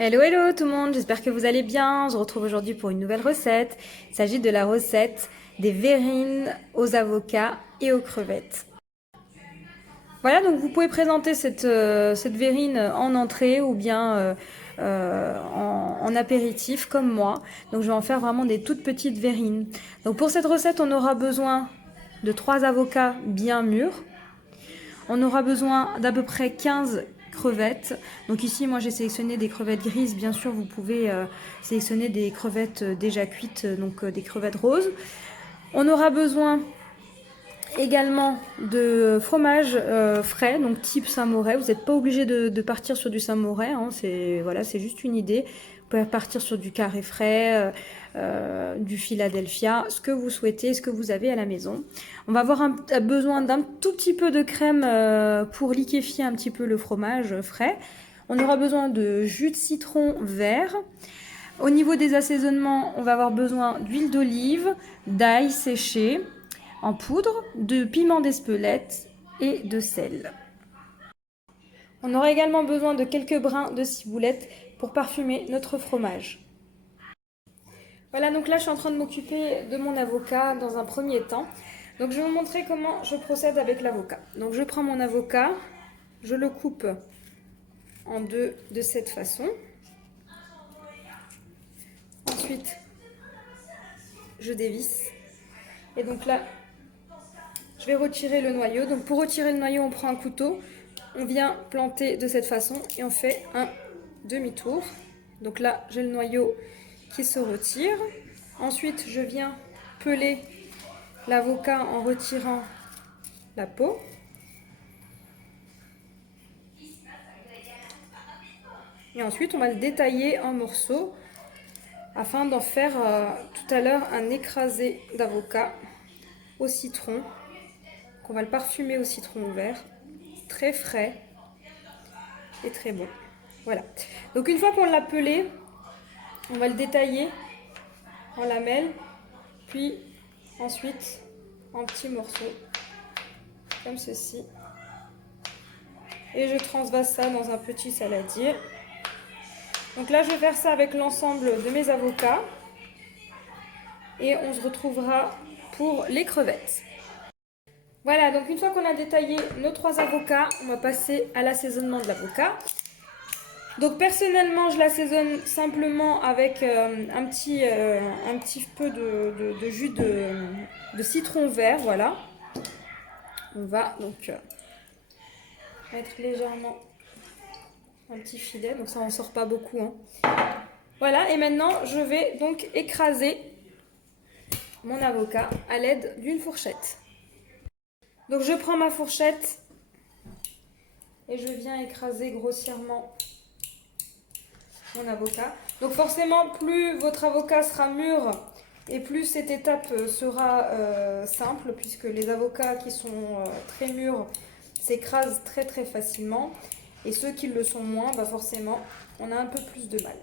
Hello, hello tout le monde, j'espère que vous allez bien. On se retrouve aujourd'hui pour une nouvelle recette. Il s'agit de la recette des verrines aux avocats et aux crevettes. Voilà, donc vous pouvez présenter cette verrine en entrée ou bien en apéritif comme moi. Donc je vais en faire vraiment des toutes petites verrines. Donc pour cette recette, on aura besoin de 3 avocats bien mûrs. On aura besoin d'à peu près 15 crevettes. Donc ici, moi j'ai sélectionné des crevettes grises. Bien sûr, vous pouvez sélectionner des crevettes déjà cuites, donc des crevettes roses. On aura besoin également de fromage frais, donc type Saint-Moré. Vous n'êtes pas obligé de partir sur du Saint-Moré, hein, c'est juste une idée. Vous pouvez partir sur du carré frais, du Philadelphia, ce que vous souhaitez, ce que vous avez à la maison. On va avoir besoin d'un tout petit peu de crème pour liquéfier un petit peu le fromage frais. On aura besoin de jus de citron vert. Au niveau des assaisonnements, on va avoir besoin d'huile d'olive, d'ail séché en poudre, de piment d'Espelette et de sel. On aura également besoin de quelques brins de ciboulette pour parfumer notre fromage. Voilà, donc là je suis en train de m'occuper de mon avocat dans un premier temps. Donc je vais vous montrer comment je procède avec l'avocat. Donc je prends mon avocat, je le coupe en deux de cette façon. Ensuite, je dévisse. Et donc là, je vais retirer le noyau. Donc pour retirer le noyau, on prend un couteau, on vient planter de cette façon et on fait un demi-tour. Donc là, j'ai le noyau qui se retire. Ensuite, je viens peler l'avocat en retirant la peau. Et ensuite, on va le détailler en morceaux afin d'en faire tout à l'heure un écrasé d'avocat au citron. On va le parfumer au citron vert, très frais et très bon. Voilà. Donc une fois qu'on l'a pelé, on va le détailler en lamelles, puis ensuite en petits morceaux, comme ceci. Et je transvase ça dans un petit saladier. Donc là, je vais faire ça avec l'ensemble de mes avocats. Et on se retrouvera pour les crevettes. Voilà, donc une fois qu'on a détaillé nos 3 avocats, on va passer à l'assaisonnement de l'avocat. Donc personnellement, je l'assaisonne simplement avec un petit peu de jus de citron vert, voilà. On va donc mettre légèrement un petit filet, donc ça en sort pas beaucoup, hein. Voilà, et maintenant je vais donc écraser mon avocat à l'aide d'une fourchette. Donc je prends ma fourchette et je viens écraser grossièrement mon avocat. Donc forcément, plus votre avocat sera mûr et plus cette étape sera simple, puisque les avocats qui sont très mûrs s'écrasent très très facilement. Et ceux qui le sont moins, bah forcément, on a un peu plus de mal.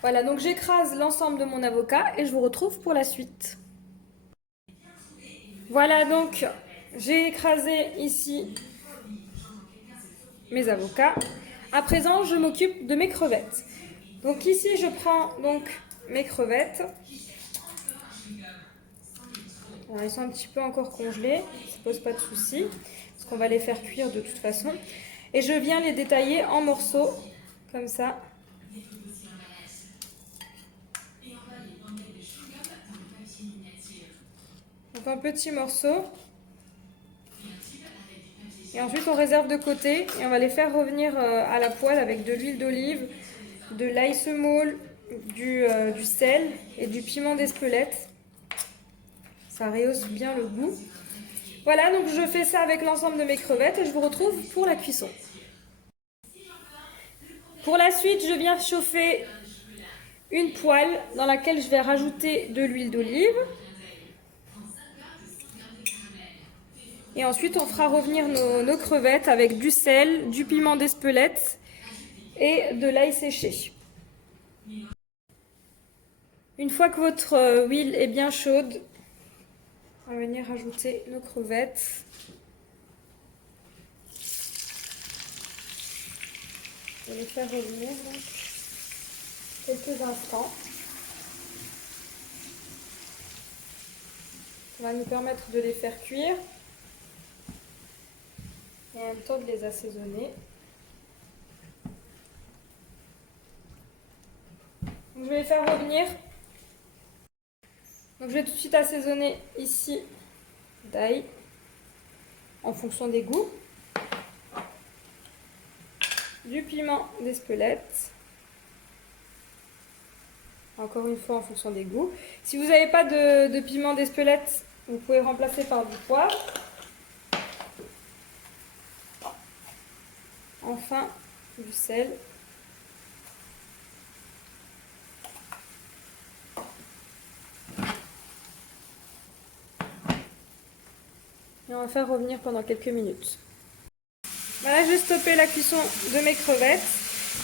Voilà, donc j'écrase l'ensemble de mon avocat et je vous retrouve pour la suite. Voilà, donc j'ai écrasé ici mes avocats. À présent, je m'occupe de mes crevettes. Donc ici, je prends donc mes crevettes. Alors, elles sont un petit peu encore congelées, ça ne pose pas de souci, parce qu'on va les faire cuire de toute façon. Et je viens les détailler en morceaux, comme ça. Donc en petits morceaux. Et ensuite, on réserve de côté et on va les faire revenir à la poêle avec de l'huile d'olive, de l'ail semoule, du sel et du piment d'Espelette. Ça rehausse bien le goût. Voilà, donc je fais ça avec l'ensemble de mes crevettes et je vous retrouve pour la cuisson. Pour la suite, je viens chauffer une poêle dans laquelle je vais rajouter de l'huile d'olive. Et ensuite, on fera revenir nos crevettes avec du sel, du piment d'Espelette et de l'ail séché. Une fois que votre huile est bien chaude, on va venir rajouter nos crevettes. Je vais les faire revenir donc, quelques instants. Ça va nous permettre de les faire cuire et en même temps de les assaisonner. Donc, je vais les faire revenir. Donc je vais tout de suite assaisonner ici d'ail en fonction des goûts. Du piment d'Espelette. Encore une fois en fonction des goûts. Si vous n'avez pas de piment d'Espelette, vous pouvez remplacer par du poivre. Enfin, du sel. Et on va faire revenir pendant quelques minutes. Voilà, j'ai stoppé la cuisson de mes crevettes.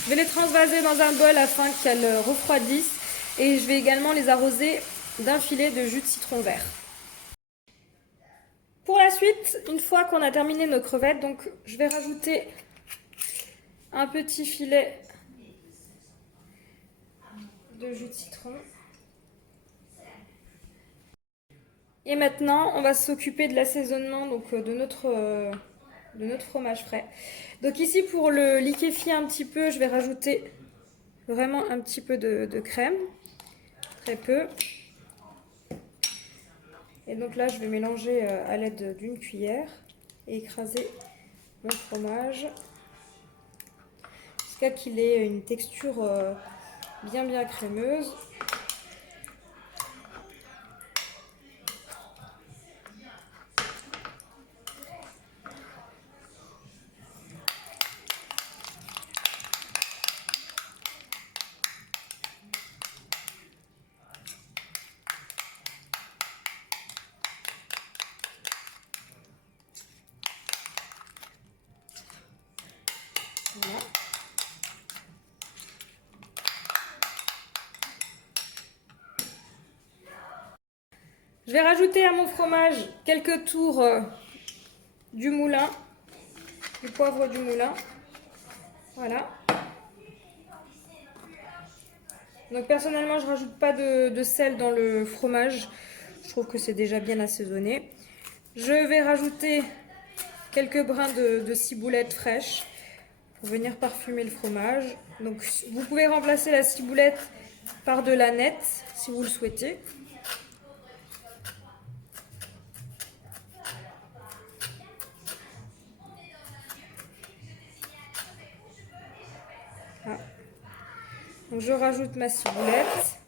Je vais les transvaser dans un bol afin qu'elles refroidissent. Et je vais également les arroser d'un filet de jus de citron vert. Pour la suite, une fois qu'on a terminé nos crevettes, donc je vais rajouter un petit filet de jus de citron. Et maintenant, on va s'occuper de l'assaisonnement de notre fromage frais. Donc ici, pour le liquéfier un petit peu, je vais rajouter vraiment un petit peu de crème, très peu. Et donc là, je vais mélanger à l'aide d'une cuillère et écraser mon fromage jusqu'à qu'il ait une texture bien crémeuse. Voilà. Je vais rajouter à mon fromage quelques tours du moulin, du poivre du moulin. Voilà. Donc personnellement, je rajoute pas de sel dans le fromage. Je trouve que c'est déjà bien assaisonné. Je vais rajouter quelques brins de ciboulette fraîche pour venir parfumer le fromage. Donc vous pouvez remplacer la ciboulette par de l'aneth si vous le souhaitez. Voilà. Donc je rajoute ma ciboulette.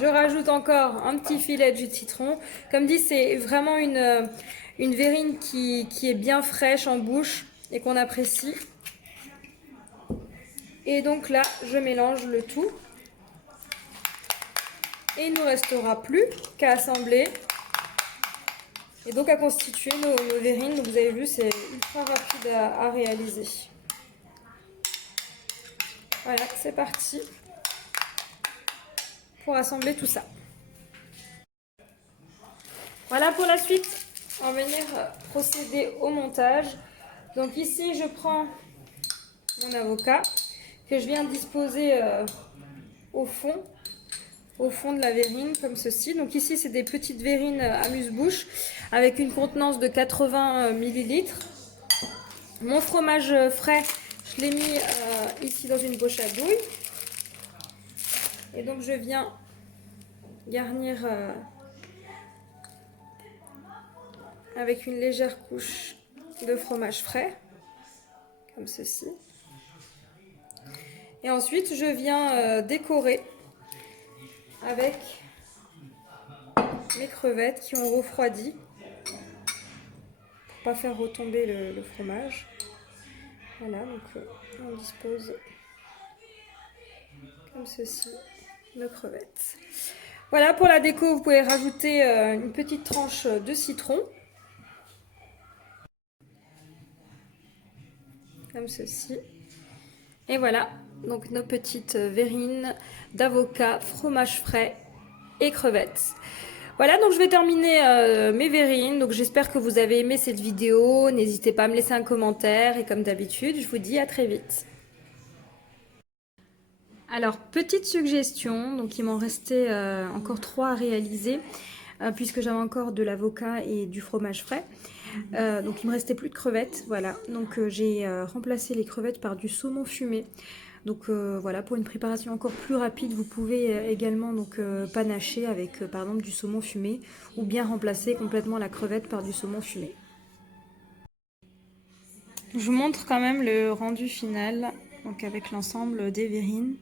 Je rajoute encore un petit filet de jus de citron. Comme dit, c'est vraiment une verrine qui est bien fraîche en bouche et qu'on apprécie. Et donc là, je mélange le tout. Et il ne nous restera plus qu'à assembler et donc à constituer nos verrines. Donc vous avez vu, c'est ultra rapide à réaliser. Voilà, c'est parti pour assembler tout ça. Voilà pour la suite, on va venir procéder au montage. Donc ici, je prends mon avocat que je viens disposer au fond de la verrine comme ceci. Donc ici, c'est des petites verrines amuse-bouche avec une contenance de 80 ml. Mon fromage frais, je l'ai mis ici dans une poche à douille. Et donc je viens garnir avec une légère couche de fromage frais, comme ceci. Et ensuite, je viens décorer avec mes crevettes qui ont refroidi pour pas faire retomber le fromage. Voilà, donc on dispose comme ceci nos crevettes. Voilà, pour la déco, vous pouvez rajouter une petite tranche de citron. Comme ceci. Et voilà, donc nos petites verrines d'avocat, fromage frais et crevettes. Voilà, donc je vais terminer mes verrines. Donc j'espère que vous avez aimé cette vidéo. N'hésitez pas à me laisser un commentaire. Et comme d'habitude, je vous dis à très vite. Alors, petite suggestion, donc il m'en restait encore 3 à réaliser, puisque j'avais encore de l'avocat et du fromage frais. Donc il me restait plus de crevettes, voilà. Donc j'ai remplacé les crevettes par du saumon fumé. Donc voilà, pour une préparation encore plus rapide, vous pouvez également donc panacher avec par exemple du saumon fumé, ou bien remplacer complètement la crevette par du saumon fumé. Je vous montre quand même le rendu final, donc avec l'ensemble des verrines.